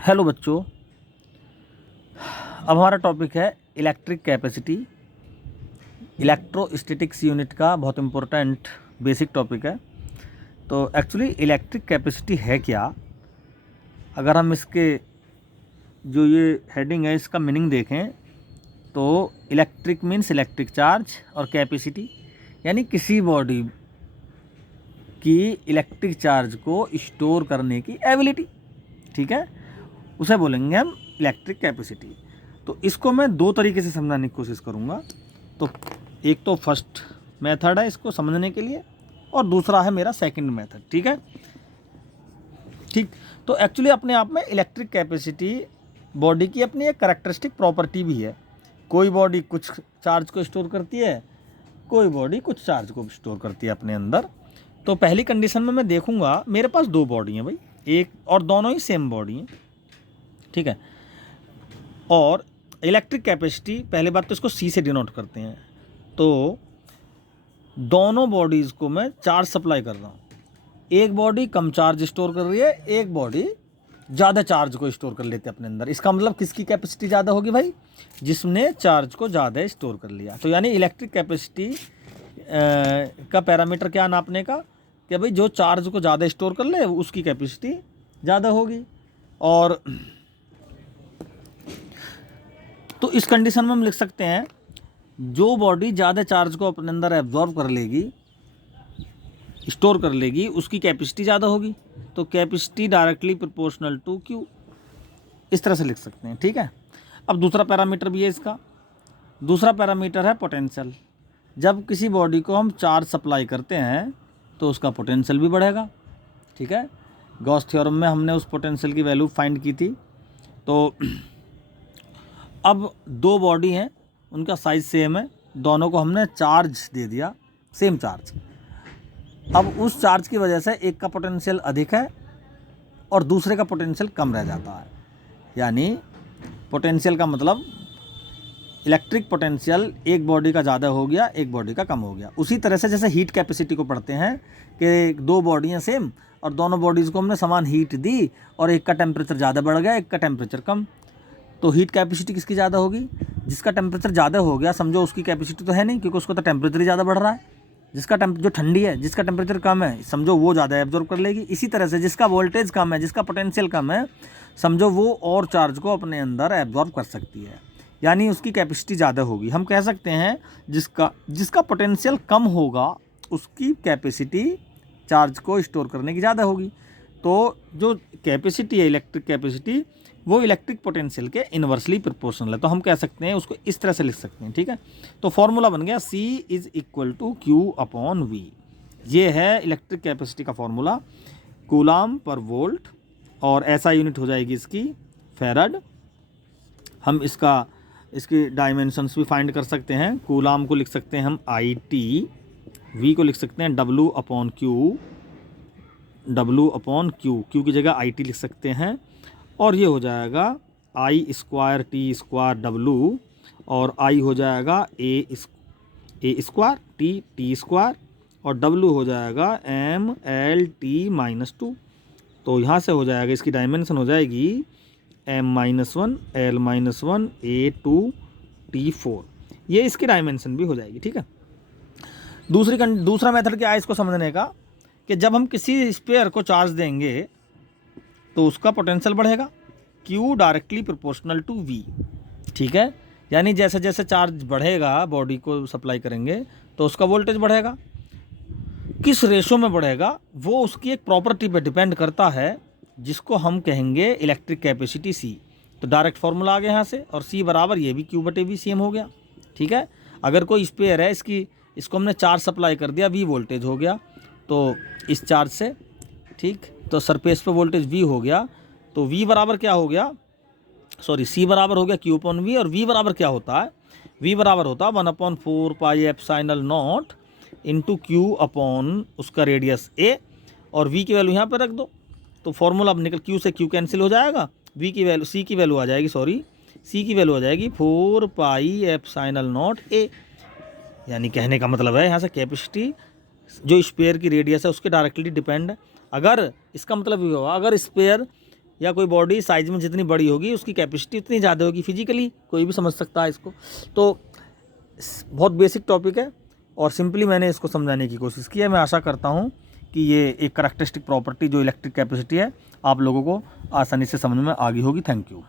Hello बच्चों, अब हमारा टॉपिक है इलेक्ट्रिक कैपेसिटी। इलेक्ट्रोस्टैटिक्स यूनिट का बहुत इम्पोर्टेंट बेसिक टॉपिक है। तो एक्चुअली इलेक्ट्रिक कैपेसिटी है क्या? अगर हम इसके जो ये हेडिंग है इसका मीनिंग देखें तो इलेक्ट्रिक मीन्स इलेक्ट्रिक चार्ज और कैपेसिटी यानी किसी बॉडी की इलेक्ट्रिक चार्ज को स्टोर करने की एबिलिटी, ठीक है, उसे बोलेंगे हम इलेक्ट्रिक कैपेसिटी। तो इसको मैं दो तरीके से समझाने की कोशिश करूँगा। तो एक तो फर्स्ट मेथड है इसको समझने के लिए और दूसरा है मेरा सेकंड मेथड, ठीक है। ठीक, तो एक्चुअली अपने आप में इलेक्ट्रिक कैपेसिटी बॉडी की अपनी एक कैरेक्टरिस्टिक प्रॉपर्टी भी है। कोई बॉडी कुछ चार्ज को स्टोर करती है, कोई बॉडी कुछ चार्ज को स्टोर करती है अपने अंदर। तो पहली कंडीशन में मैं देखूंगा मेरे पास दो बॉडी हैं भाई, एक और दोनों ही सेम बॉडी हैं, ठीक है। और इलेक्ट्रिक कैपेसिटी पहले बात तो इसको सी से डिनोट करते हैं। तो दोनों बॉडीज़ को मैं चार्ज सप्लाई कर रहा हूँ। एक बॉडी कम चार्ज स्टोर कर रही है, एक बॉडी ज़्यादा चार्ज को स्टोर कर लेते हैं अपने अंदर। इसका मतलब किसकी कैपेसिटी ज़्यादा होगी भाई? जिसने चार्ज को ज़्यादा स्टोर कर लिया। तो यानी इलेक्ट्रिक कैपेसिटी का पैरामीटर क्या नापने का कि भाई जो चार्ज को ज़्यादा स्टोर कर ले उसकी कैपेसिटी ज़्यादा होगी। और तो इस कंडीशन में हम लिख सकते हैं जो बॉडी ज़्यादा चार्ज को अपने अंदर एब्जॉर्ब कर लेगी, स्टोर कर लेगी, उसकी कैपेसिटी ज़्यादा होगी। तो capacity directly proportional to Q, इस तरह से लिख सकते हैं, ठीक है। अब दूसरा पैरामीटर भी है इसका। दूसरा पैरामीटर है पोटेंशियल। जब किसी बॉडी को हम चार्ज सप्लाई करते हैं तो उसका पोटेंशियल भी बढ़ेगा, ठीक है। गॉस थ्योरम में हमने उस पोटेंशियल की वैल्यू फाइंड की थी। तो अब दो बॉडी हैं, उनका साइज सेम है, दोनों को हमने चार्ज दे दिया, सेम चार्ज। अब उस चार्ज की वजह से एक का पोटेंशियल अधिक है और दूसरे का पोटेंशियल कम रह जाता है। यानी पोटेंशियल का मतलब इलेक्ट्रिक पोटेंशियल एक बॉडी का ज़्यादा हो गया, एक बॉडी का कम हो गया। उसी तरह से जैसे हीट कैपेसिटी को पढ़ते हैं कि दो बॉडियाँ सेम और दोनों बॉडीज़ को हमने समान हीट दी और एक का टेम्परेचर ज़्यादा बढ़ गया, एक का टेम्परेचर कम। तो हीट कैपेसिटी किसकी ज़्यादा होगी? जिसका टेम्परेचर ज़्यादा हो गया, समझो उसकी कैपेसिटी तो है नहीं क्योंकि उसका तो टेम्परेचर ही ज़्यादा बढ़ रहा है। जिसका जो ठंडी है, जिसका टेम्परेचर कम है, समझो वो ज़्यादा एब्जॉर्ब कर लेगी। इसी तरह से जिसका वोल्टेज कम है, जिसका पोटेंशियल कम है, समझो वो और चार्ज को अपने अंदर एब्जॉर्ब कर सकती है, यानी उसकी कैपेसिटी ज़्यादा होगी। हम कह सकते हैं जिसका पोटेंशियल कम होगा उसकी कैपेसिटी चार्ज को स्टोर करने की ज़्यादा होगी। तो जो कैपेसिटी है इलेक्ट्रिक कैपेसिटी, वो इलेक्ट्रिक पोटेंशियल के इन्वर्सली प्रोपोर्शनल है। तो हम कह सकते हैं उसको इस तरह से लिख सकते हैं, ठीक है। तो फॉर्मूला बन गया C is equal to Q upon V. ये है इलेक्ट्रिक कैपेसिटी का फॉर्मूला, कूलाम पर वोल्ट, और ऐसा यूनिट हो जाएगी इसकी फैराड। हम इसकी डायमेंशंस भी फाइंड कर सकते हैं। कूलाम को लिख सकते हैं हम IT, V को लिख सकते हैं W अपॉन क्यू, क्यू की जगह IT लिख सकते हैं। और ये हो जाएगा I square T square W, और I हो जाएगा A स्क्वायर T स्क्वायर, और W हो जाएगा MLT-2। तो यहाँ से हो जाएगा, इसकी डायमेंशन हो जाएगी M-1 L-1 A2 T4। ये इसकी डायमेंशन भी हो जाएगी, ठीक है। दूसरा मेथड क्या है इसको समझने का कि जब हम किसी स्पेयर को चार्ज देंगे तो उसका पोटेंशियल बढ़ेगा, Q directly proportional to V, ठीक है। यानी जैसे जैसे चार्ज बढ़ेगा, बॉडी को सप्लाई करेंगे तो उसका वोल्टेज बढ़ेगा। किस रेशो में बढ़ेगा वो उसकी एक प्रॉपर्टी पे डिपेंड करता है, जिसको हम कहेंगे इलेक्ट्रिक कैपेसिटी C। तो डायरेक्ट फार्मूला आ गया यहाँ से, और C बराबर ये भी Q/V सेम हो गया, ठीक है। अगर कोई स्पेयर है, इसको हमने चार्ज सप्लाई कर दिया, V वोल्टेज हो गया, तो इस चार्ज से, ठीक, तो सरफेस पे वोल्टेज V हो गया। तो V बराबर क्या हो गया, C बराबर हो गया Q/V, और V बराबर क्या होता है? V बराबर होता है 1/4 pi epsilon not into Q upon उसका रेडियस A, और V की वैल्यू यहाँ पर रख दो। तो फॉर्मूला अब निकल, Q से Q कैंसिल हो जाएगा, C की वैल्यू आ जाएगी, C की वैल्यू आ जाएगी 4 पाई एप्सिलॉन नॉट A। यानी कहने का मतलब है यहाँ से कैपेसिटी जो स्पेयर की रेडियस है उसके डायरेक्टली डिपेंड है। अगर इसका मतलब ये होगा, अगर स्पेयर या कोई बॉडी साइज में जितनी बड़ी होगी उसकी कैपेसिटी उतनी ज़्यादा होगी। फिजिकली कोई भी समझ सकता है इसको। तो बहुत बेसिक टॉपिक है और सिंपली मैंने इसको समझाने की कोशिश की है। मैं आशा करता हूँ कि ये एक करैक्टरिस्टिक प्रॉपर्टी जो इलेक्ट्रिक कैपेसिटी है आप लोगों को आसानी से समझ में आ गई होगी। Thank you.